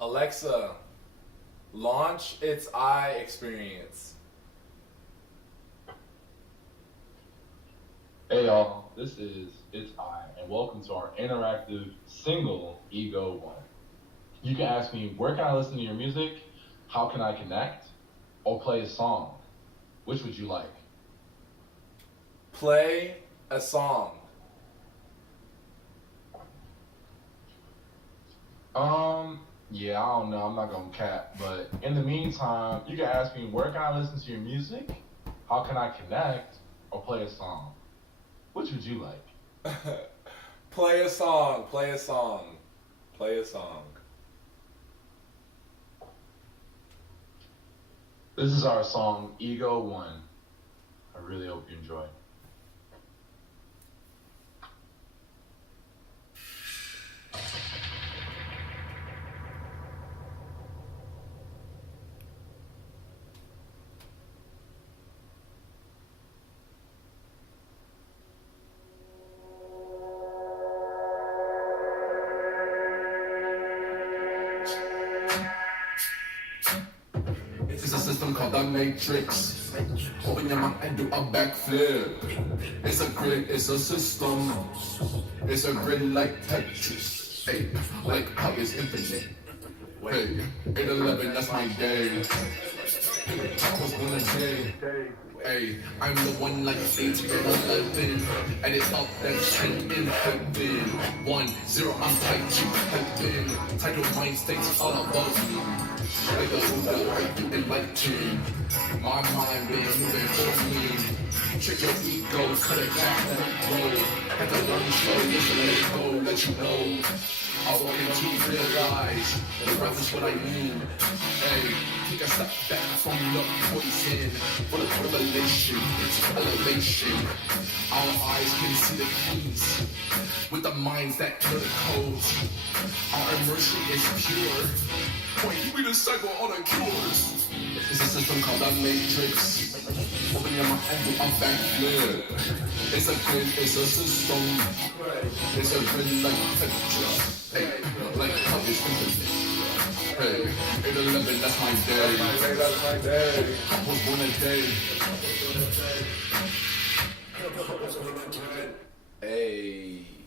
Alexa, launch its eye experience. Hey y'all, this is It's I, and welcome to our interactive single Ego One. You can ask me, where can I listen to your music? How can I connect? Or play a song? Which would you like? Play a song. Yeah, I don't know, I'm not gonna cap, but in the meantime, you can ask me, where can I listen to your music? How can I connect? Or play a song? Which would you like? Play a song. Play a song. Play a song. This is our song, Ego One. I really hope you enjoy. It's a system called the Matrix. Open your mouth and do a backflip. It's a grid, it's a system. It's a grid like Tetris. Hey, like how is infinite. Hey, 8-11, that's my day. I was born a day. Hey, I'm the one like 8-11. And it's up that chain in heaven. 1-0, I'm tight to heaven. Title mind states all above me. Like a Buddha, right you enlightened. My mind been moving for me. Check your ego, cut it back, let it roll. Have to learn slow, just let it go, let you know. I walk into realize the breath is what I mean. Hey, take a step back from the poison. For the revelation, it's elevation. Our eyes can see the keys with the minds that know the codes. Our immersion is pure. Point, you be the cycle all the cures. It's a system called the Matrix. Open your mouth and do a backflip. It's a grid, it's a system. It's a grid like Tetris. Hey, like how is infinite. Hey, 8-11, that's my day. That's my day. I was born a day. Hey.